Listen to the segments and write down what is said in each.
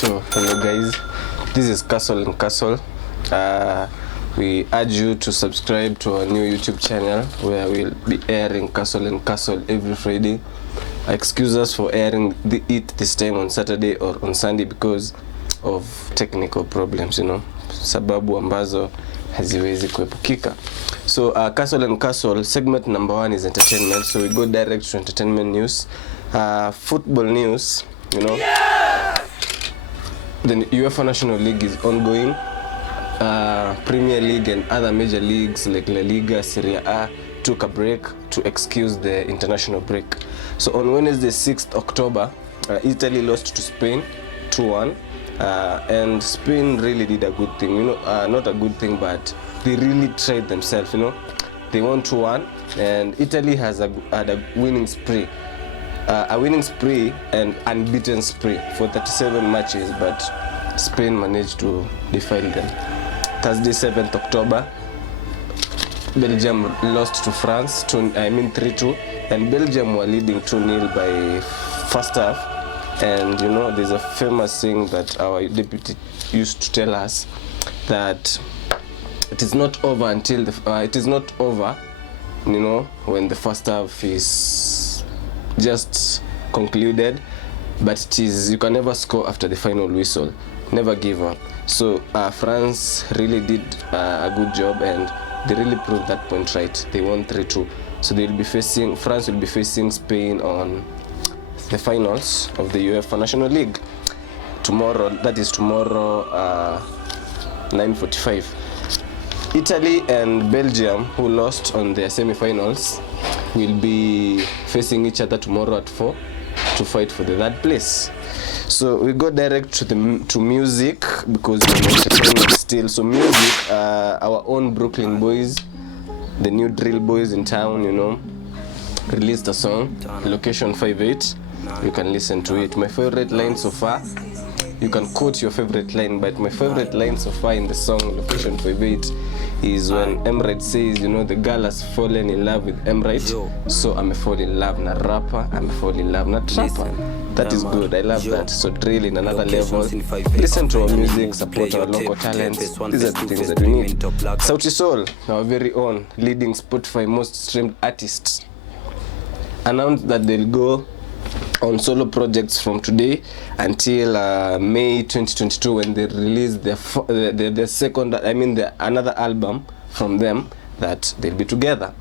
So hello guys, this is Castle and Castle. We urge you to subscribe to our new YouTube channel where we'll be airing Castle and Castle every Friday. Excuse us for airing it this time on Saturday or on Sunday because of technical problems, sababu ambazo haziwezi kuepukika. So Castle and Castle, segment number 1 is entertainment. So we go direct to entertainment news. Football news, The UEFA National League is ongoing. Premier League and other major leagues like La Liga, Serie A took a break to excuse the international break. So on Wednesday, 6th October, Italy lost to Spain 2-1. And Spain really did a good thing, not a good thing, but they really tried themselves, They won 2-1, and Italy had a winning spree. A winning spree and unbeaten spree for 37 matches, but Spain managed to defy them. Thursday, 7th October, Belgium lost to France 3-2, and Belgium were leading 2-0 by first half. And there's a famous saying that our deputy used to tell us, that it is not over until it is not over, when the first half is just concluded, but it is, you can never score after the final whistle. Never give up. So France really did a good job, and they really proved that point right. They won 3-2. So France will be facing Spain on the finals of the UEFA National League tomorrow. That is tomorrow, 9:45. Italy and Belgium, who lost on their semi-finals, will be facing each other tomorrow at 4 to fight for the third place. So we go direct to music because we're entertainment still. So music, our own Brooklyn boys, the new drill boys in town, released a song, Location 58. You can listen to it. My favorite line so far, you can quote your favorite line, but my favorite line so far in the song Location 58 is when Emrite says, the girl has fallen in love with Emrite, so I'm a fall in love na rapper, I'm a fall in love na trapper. That is good, I love that. So drill in another level. Listen to our music, support our local talents. These are the things that we need. Sauti Sol, our very own leading Spotify most streamed artists, announced that they'll go on solo projects from today until May 2022, when they release the second, another album from them that they'll be together.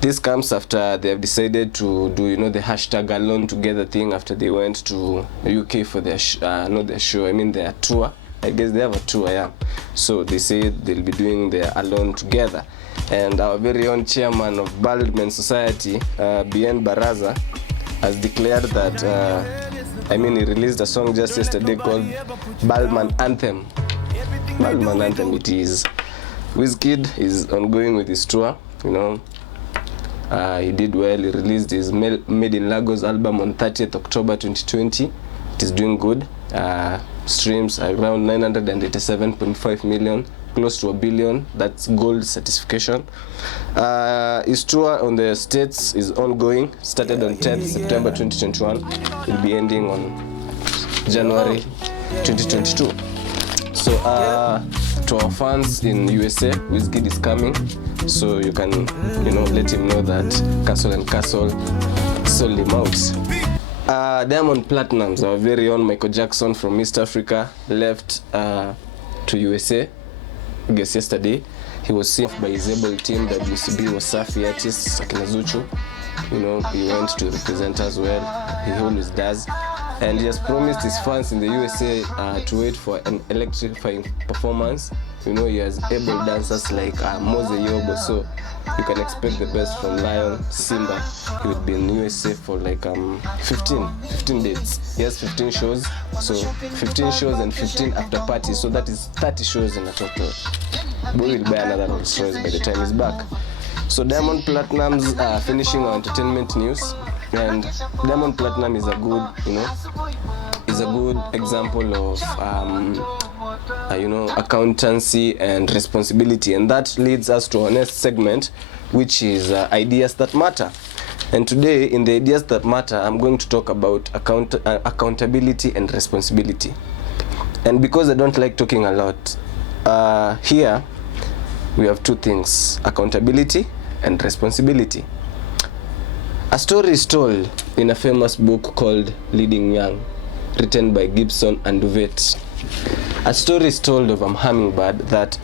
This comes after they have decided to do, the hashtag Alone Together thing after they went to UK for their their tour. I guess they have a tour, yeah. So they said they'll be doing their Alone Together. And our very own chairman of Baldman Society, Bien Baraza, has declared that, he released a song just yesterday called Baldman Anthem. Baldman Anthem it is. Wizkid is ongoing with his tour, he did well. He released his Made in Lagos album on 30th October 2020. It is doing good. Streams around 987.5 million. Close to 1 billion. That's gold certification. His tour on the States is ongoing. Started on 10th September 2021. Will be ending on January 2022. So to our fans in USA, Wizkid is coming. So you can, let him know that Castle and Castle sold him out. Diamond Platnumz, our very own Michael Jackson from East Africa, left to USA. I guess yesterday. He was seen by his able team, WCB Wasafi artists, Akina Zuchu. He went to represent us well. He always does. And he has promised his fans in the USA to wait for an electrifying performance. He has able dancers like Mose Yobo, so you can expect the best from Lion, Simba. He will be in USA for like 15 dates. He has 15 shows, so 15 shows and 15 after parties, so that is 30 shows in a total. We will buy another Rolls Royce by the time he's back. So Diamond Platnumz, finishing our entertainment news, and Diamond Platnumz is a good, example of accountancy and responsibility, and that leads us to our next segment, which is ideas that matter. And today in the ideas that matter, I'm going to talk about accountability and responsibility. And because I don't like talking a lot, here we have two things: accountability and responsibility. A story is told in a famous book called Leading Young, written by Gibson and Duvet. A story is told of a hummingbird that,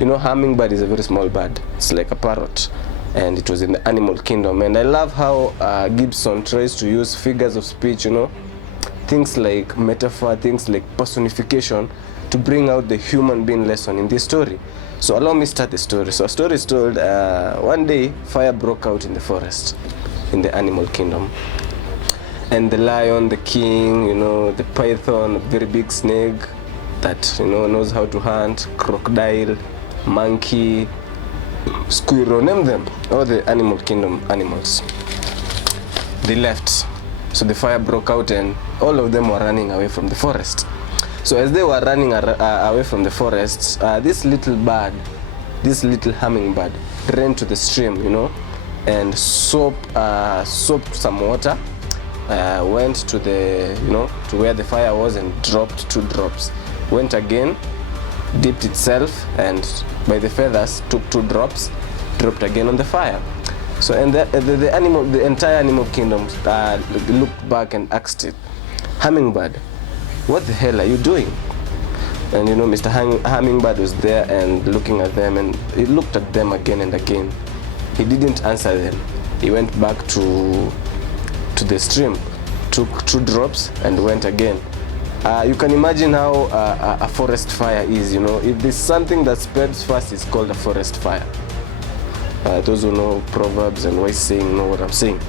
hummingbird is a very small bird. It's like a parrot, and it was in the animal kingdom. And I love how Gibson tries to use figures of speech, things like metaphor, things like personification, to bring out the human being lesson in this story. So allow me start the story. So a story is told, one day fire broke out in the forest, in the animal kingdom. And the lion, the king, the python, a very big snake that, knows how to hunt, crocodile, monkey, squirrel, name them, all the animal kingdom animals. They left. So the fire broke out and all of them were running away from the forest. So as they were running away from the forest, this little hummingbird ran to the stream, and soaped some water, went to to where the fire was and dropped 2 drops. Went again, dipped itself, and by the feathers took 2 drops, dropped again on the fire. So and the entire animal kingdom looked back and asked it, "Hummingbird, what the hell are you doing?" And Mr. Hummingbird was there and looking at them, and he looked at them again and again. He didn't answer them. He went back to the stream, took 2 drops and went again. You can imagine how a forest fire is. If there's something that spreads fast, it's called a forest fire. Those who know proverbs and wise saying know what I'm saying.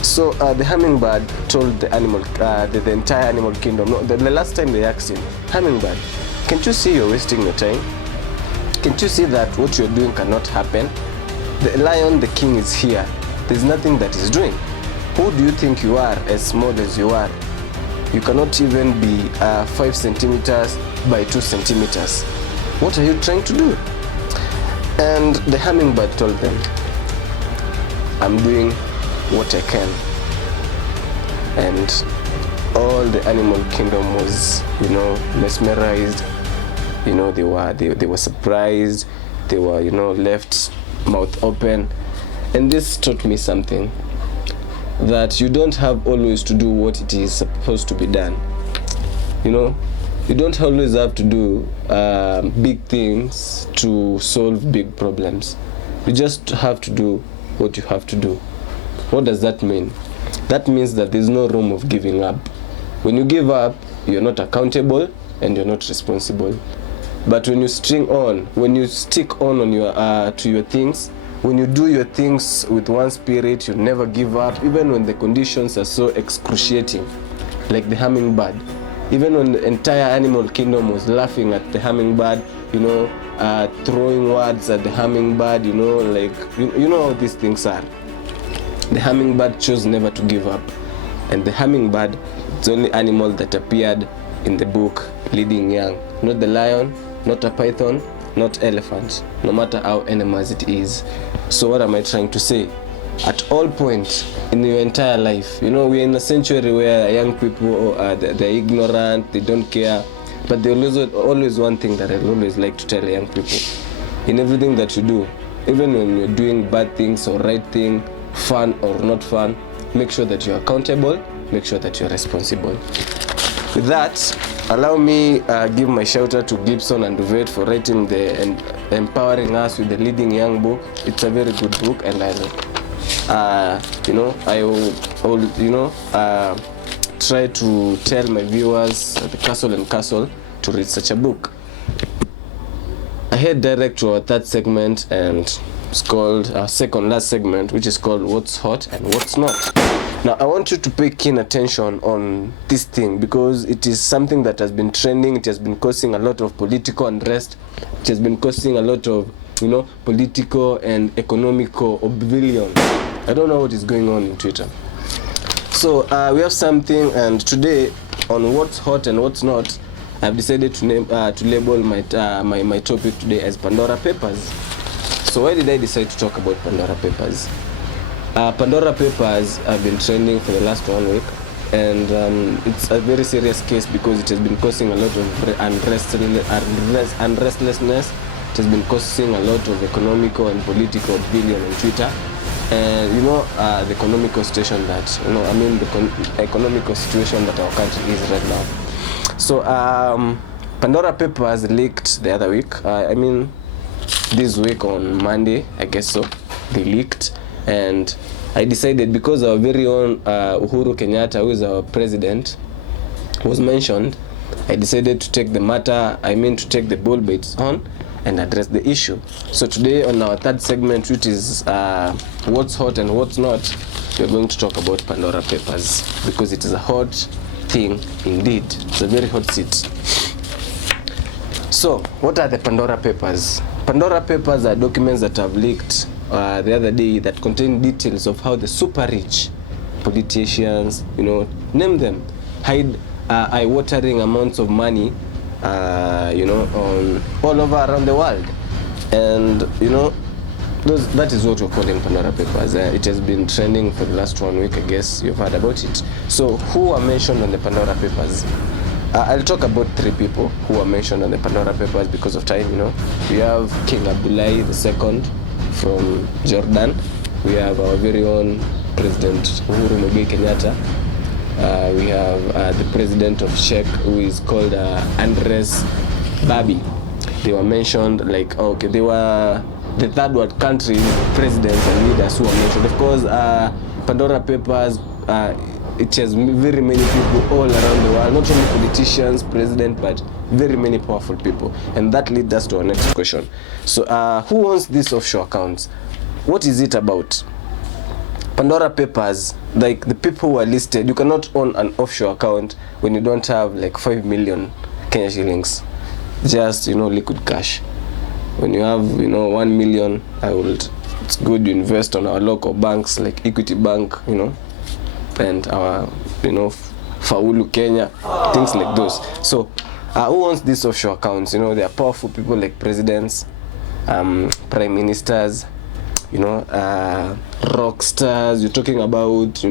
So the hummingbird told the entire animal kingdom, the last time they asked him, "Hummingbird, can't you see you're wasting your time? Can't you see that what you're doing cannot happen? The lion, the king, is here. There's nothing that he's doing. Who do you think you are, as small as you are? You cannot even be 5 centimeters by 2 centimeters. What are you trying to do?" And the hummingbird told them, "I'm doing what I can." And all the animal kingdom was, mesmerized. They were surprised. They were, left mouth open. And this taught me something, that you don't have always to do what it is supposed to be done. You don't always have to do big things to solve big problems. You just have to do what you have to do. What does that mean? That means that there's no room of giving up. When you give up, you're not accountable and you're not responsible. But when you when you stick on your to your things, when you do your things with one spirit, you never give up, even when the conditions are so excruciating, like the hummingbird. Even when the entire animal kingdom was laughing at the hummingbird, throwing words at the hummingbird, how these things are. The hummingbird chose never to give up. And the hummingbird is the only animal that appeared in the book Leading Young. Not the lion, not a python, not elephant, no matter how enormous it is. So what am I trying to say? At all points in your entire life, we're in a century where young people they're ignorant, they don't care. But there's always one thing that I always like to tell young people. In everything that you do, even when you're doing bad things or right thing, fun or not fun, make sure that you're accountable, make sure that you're responsible. With that, allow me give my shout out to Gibson and Duvet for writing and empowering us with the Leading Young book. It's a very good book, and I will try to tell my viewers at the Castle and Castle to read such a book. I head direct to our third segment, and it's called our second last segment, which is called What's Hot and What's Not. Now I want you to pay keen attention on this thing, because it is something that has been trending. It has been causing a lot of political unrest. It has been causing a lot of political and economical oblivion. I don't know what is going on in Twitter. So we have something, and today on What's Hot and What's Not, I've decided to label my topic today as Pandora Papers. So why did I decide to talk about Pandora Papers? Pandora Papers have been trending for the last 1 week, and it's a very serious case because it has been causing a lot of unrestlessness. It has been causing a lot of economical and political billion on Twitter. And the economical situation that the economical situation that our country is right now. So Pandora Papers leaked the other week. This week on Monday, I guess so. They leaked, and I decided, because our very own Uhuru Kenyatta, who is our president, was mentioned, I decided to take the matter, to take the bull by its horn and address the issue. So today on our third segment, which is what's hot and what's not, we're going to talk about Pandora Papers, because it is a hot thing indeed. It's a very hot seat. So what are the Pandora Papers? Pandora Papers are documents that have leaked the other day that contain details of how the super rich politicians, name them, hide eye-watering amounts of money on all over around the world. And that is what we're calling Pandora Papers. It has been trending for the last 1 week. I guess you've heard about it. So who are mentioned on the Pandora Papers? I'll talk about 3 people who are mentioned on the Pandora Papers because of time. We have King Abdullah II from Jordan. We have our very own President Uhuru Kenyatta. We have the president of Czech, who is called Andres Babi. They were mentioned, they were the third world country presidents and leaders who were mentioned. Of course, Pandora Papers, it has very many people all around the world, not only politicians, president, but very many powerful people. And that leads us to our next question. So who owns these offshore accounts? What is it about? Pandora Papers, the people who are listed, you cannot own an offshore account when you don't have 5 million Kenya shillings, just liquid cash. When you have 1 million, it's good you invest on our local banks like Equity Bank, and our Faulu Kenya, things like those. So who owns these offshore accounts? They are powerful people like presidents, prime ministers, rock stars. You're talking about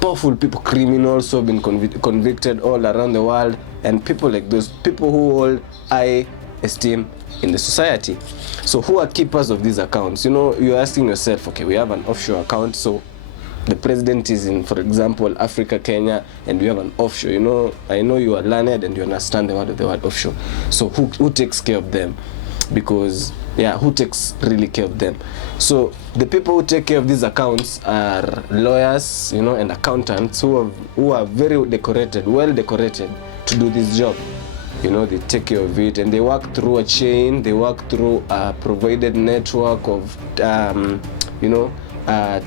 powerful people, criminals who have been convicted all around the world, and people like those, people who hold high esteem in the society. So who are keepers of these accounts? You're asking yourself, okay, we have an offshore account, so the president is in, for example, Africa, Kenya, and we have an offshore. I know you are learned and you understand the word offshore. So who takes care of them? Because who takes really care of them? So the people who take care of these accounts are lawyers, and accountants who are very well decorated to do this job. They take care of it, and they work through a chain. They work through a provided network of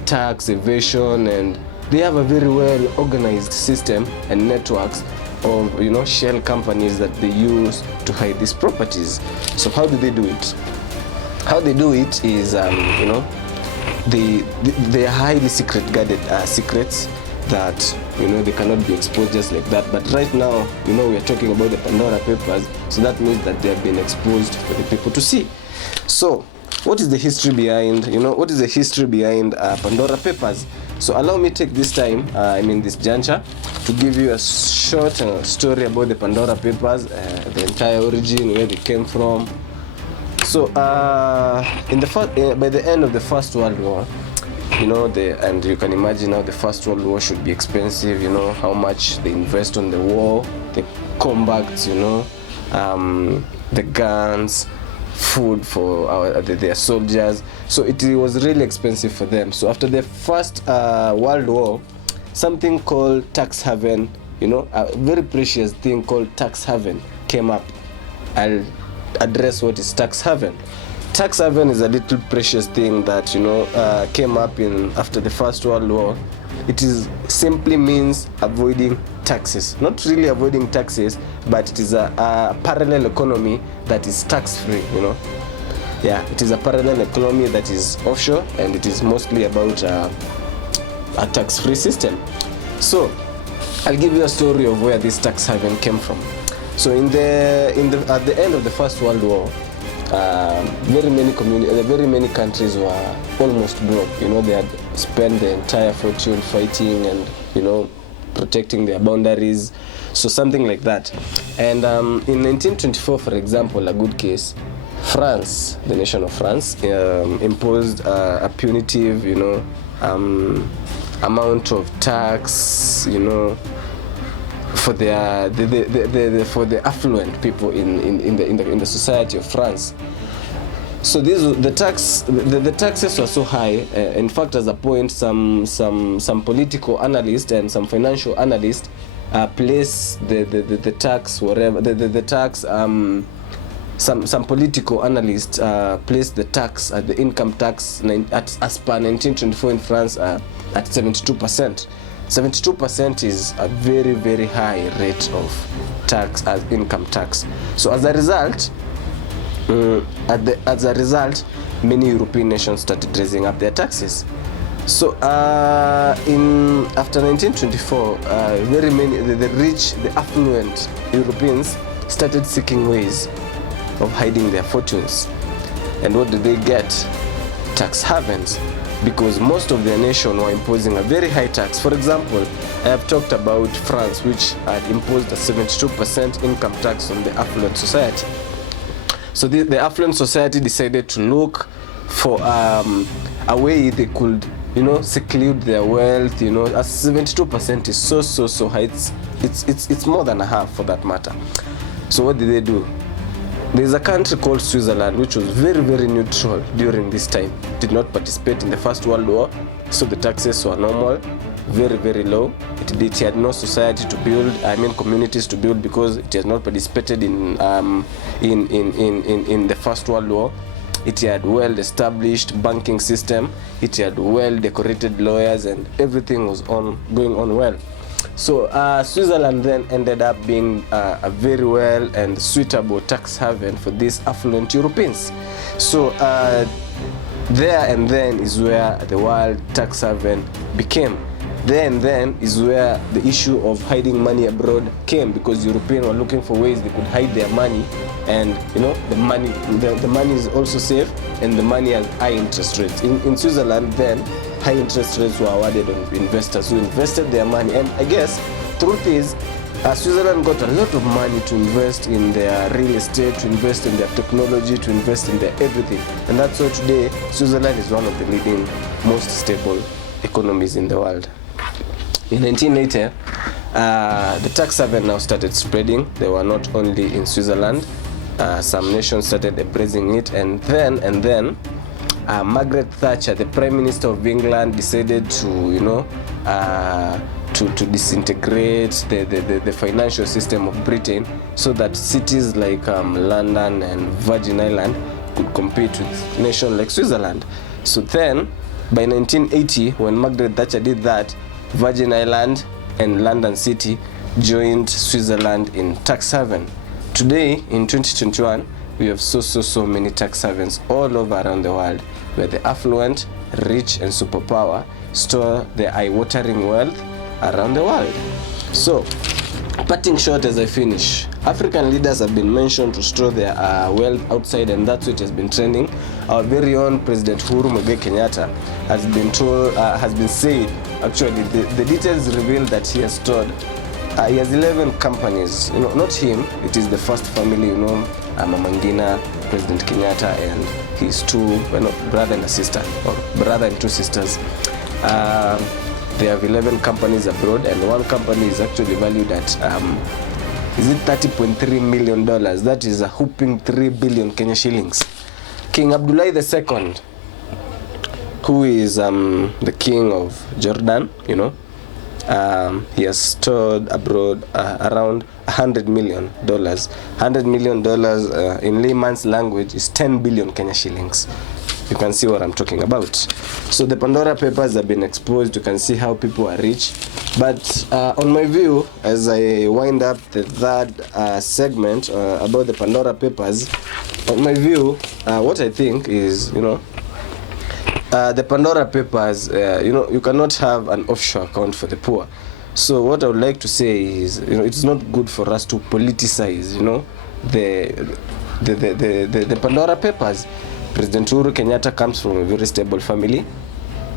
tax evasion, and they have a very well organized system and networks of shell companies that they use to hide these properties. So how do they do it? How they do it is they are highly secret guarded secrets that they cannot be exposed just like that. But right now we are talking about the Pandora Papers, so that means that they have been exposed for the people to see. So what is the history behind Pandora Papers? So allow me take this time, this juncture, to give you a short story about the Pandora Papers, the entire origin, where they came from. So by the end of the First World War, and you can imagine how the First World War should be expensive, how much they invest on the war, the combats, the guns, food for their soldiers. So it was really expensive for them. So after the First World War, something called tax haven, a very precious thing called tax haven came up. I'll address what is tax haven. Tax haven is a little precious thing that came up after the First World War. It simply means avoiding taxes. Not really avoiding taxes, but it is a parallel economy that is tax-free. It is a parallel economy that is offshore, and it is mostly about a tax-free system. So I'll give you a story of where this tax haven came from. So at the end of the First World War, very many countries were almost broke. They had spent the entire fortune fighting and protecting their boundaries. So something like that. And in 1924, for example, a good case, France, the nation of France, imposed a punitive, amount of tax, for for the affluent people in the society of France. So the taxes were so high. In fact, at a point, some political analysts and some financial analysts place the tax whatever the tax. Some political analysts place the tax at the income tax as per 1924 in France at 72%. 72% is a very, very high rate of tax as income tax. So as a result, many European nations started raising up their taxes. So after 1924, very many the rich, the affluent Europeans started seeking ways of hiding their fortunes. And what did they get? Tax havens, because most of their nation were imposing a very high tax. For example, I have talked about France, which had imposed a 72% income tax on the affluent society. So the affluent society decided to look for a way they could, seclude their wealth. As 72% is so high, it's more than a half for that matter. So what did they do? There's a country called Switzerland which was very, very neutral during this time. Did not participate in the First World War, so the taxes were normal, very, very low. It had no society to build, communities to build, because it has not participated in the First World War. It had well-established banking system. It had well-decorated lawyers, and everything was going on well. So Switzerland then ended up being a very well and suitable tax haven for these affluent Europeans. So there and then is where the world tax haven became. There and then is where the issue of hiding money abroad came, because Europeans were looking for ways they could hide their money, and the money is also safe, and the money has high interest rates. In Switzerland then, high interest rates were awarded on investors who invested their money. And I guess truth is, Switzerland got a lot of money to invest in their real estate, to invest in their technology, to invest in their everything. And that's why today Switzerland is one of the leading, most stable economies in the world. In 1980, the tax haven now started spreading. They were not only in Switzerland. Some nations started embracing it, and then Margaret Thatcher, the Prime Minister of England, decided to disintegrate the financial system of Britain, so that cities like London and Virgin Island could compete with nations like Switzerland. So then, by 1980, when Margaret Thatcher did that, Virgin Island and London City joined Switzerland in tax haven. Today, in 2021, we have so many tax havens all over around the world, where the affluent, rich, and superpower store their eye-watering wealth around the world. So, parting short as I finish, African leaders have been mentioned to store their wealth outside, and that's what has been trending. Our very own President Uhuru Muigai Kenyatta has been said, actually, the details reveal that he has stored. He has 11 companies. Not him. It is the first family. Mama Ngina, President Kenyatta, and his brother and a sister, or brother and two sisters. They have 11 companies abroad, and one company is actually valued at is it $30.3 million? That is a whopping 3 billion Kenya shillings. King Abdullah II, who is the king of Jordan, he has stored abroad around $100 million. $100 million in layman's language is 10 billion Kenya shillings. You can see what I'm talking about. So the Pandora papers have been exposed. You can see how people are rich. But on my view, as I wind up the third segment about the Pandora papers, on my view, what I think is, the Pandora papers, you cannot have an offshore account for the poor. So what I would like to say is, it's not good for us to politicize, the Pandora papers. President Uhuru Kenyatta comes from a very stable family.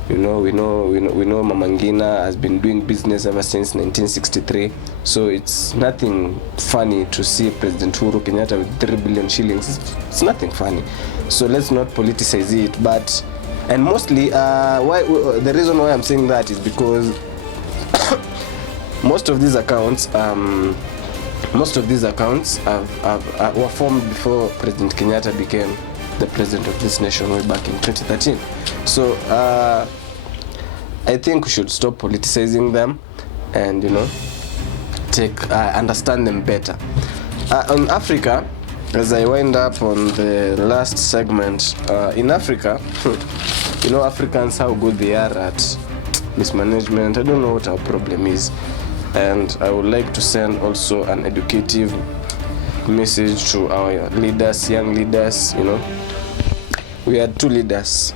We know Mama Ngina has been doing business ever since 1963. So it's nothing funny to see President Uhuru Kenyatta with 3 billion shillings. It's nothing funny. So let's not politicize it. And mostly, the reason why I'm saying that is because most of these accounts were formed before President Kenyatta became the president of this nation way back in 2013. So I think we should stop politicizing them and understand them better. On Africa, as I wind up on the last segment, in Africa, Africans, how good they are at mismanagement. I don't know what our problem is, and I would like to send also an educative message to our leaders, young leaders. We had 2 leaders,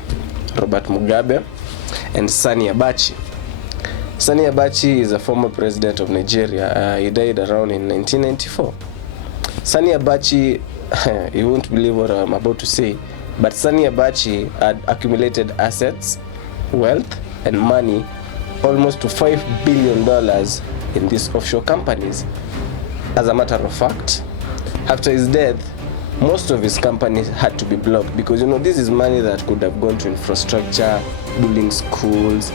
Robert Mugabe and Sani Abacha. Sani Abacha is a former president of Nigeria. He died around in 1994. Sani Abacha, you won't believe what I'm about to say, but Sani Abacha had accumulated assets, wealth, and money almost to $5 billion in these offshore companies. As a matter of fact, after his death, most of his companies had to be blocked because this is money that could have gone to infrastructure, building schools,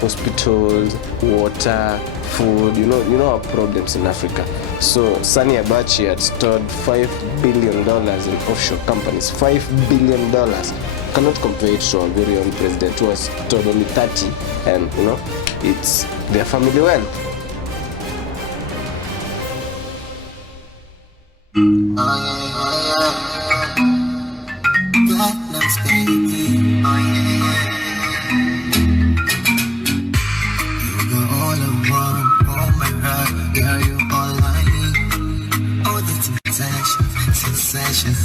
hospitals, water, food. Our problems in Africa. So Sani Abacha had stored $5 billion in offshore companies. $5 billion. Cannot compare it to our very own president who has stored only 30, and it's their family wealth. Platinum's baby, you got all I want, oh my God, girl, you all I need. Oh, the sensations,